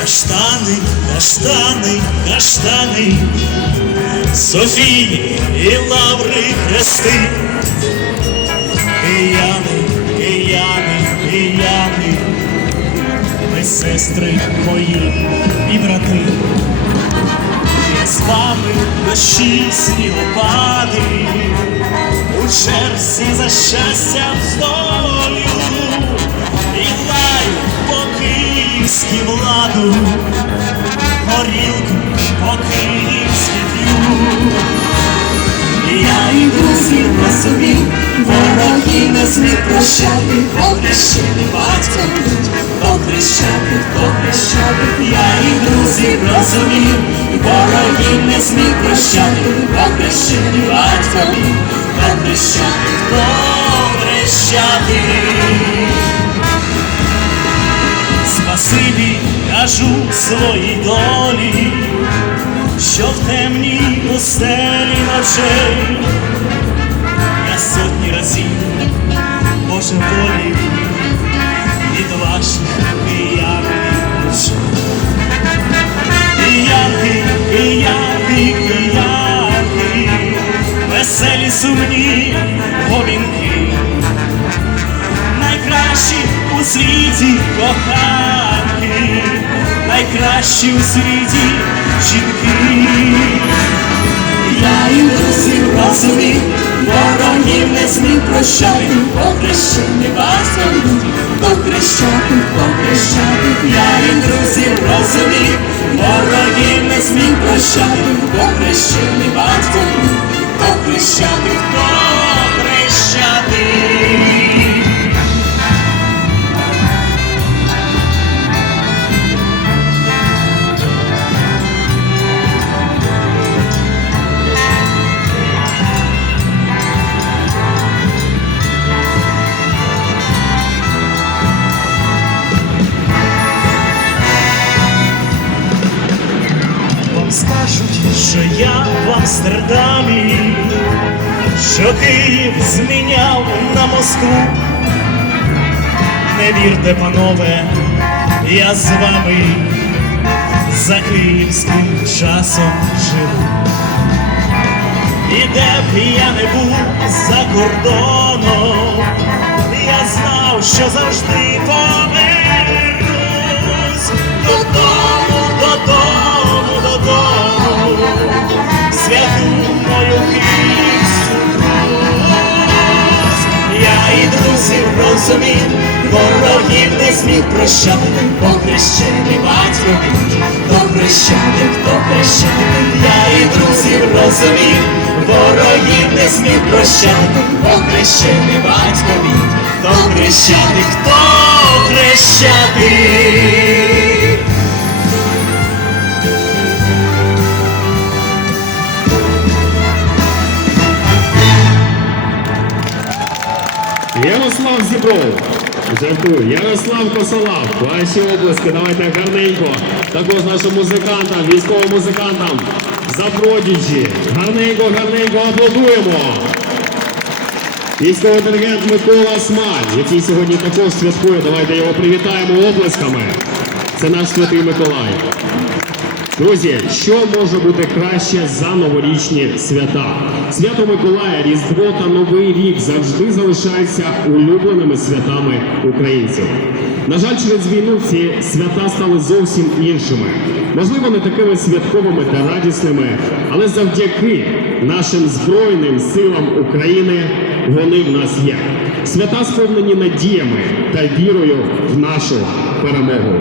Каштани, каштани, каштани, Софії і лаври хрести. Кияни, кияни, кияни, ми сестри мої і брати. Я з вами дощі снігопади, у черзі за щастям стою, київськи владу, горілку по київськи п'ю. Я і друзі на собі, вороги не зміг прощати, похрещений батько, похрещати, похрещати, я і друзі розумів, вороги не зміг прощати, похрещений батько, похрещати, хрещати. Кажу своїй долі, що в темній пустелі ночей. Я сотні разів Боже волі найкращі у світі жінки. Я і друзів розумів, ворогів не зміг прощати, похрещений батько, похрещати, похрещати, я і друзів розумів, ворогів не зміг прощати, похрещений батько, похрещати, скажуть, що я в Амстердамі, що Київ зміняв на Москву. Не вірте, панове, я з вами за київським часом живу. І де б я не був за кордоном, я знав, що завжди повернусь розумів, ворогів не зміг прощати, похрещений батько, хто хрещений, хто хрещений, я і друзів розумів, ворогів не зміг прощати, похрещений батько мій, хто хрещений, хто хрещати. Ярослав Зібров. Жартую. Ярослав Косолав. Ваші обласки. Давайте гарненько. Також нашим музикантам, військовим музикантам. Запродіджі. Гарненько, гарненько аплодуємо. Військовий диригент Микола Смаль, який сьогодні також святкує. Давайте його привітаємо оплесками. Це наш святий Миколай. Друзі, що може бути краще за новорічні свята? Свято Миколая, Різдво та Новий рік завжди залишаються улюбленими святами українців. На жаль, через війну ці свята стали зовсім іншими. Можливо, не такими святковими та радісними, але завдяки нашим збройним силам України вони в нас є. Свята сповнені надіями та вірою в нашу перемогу.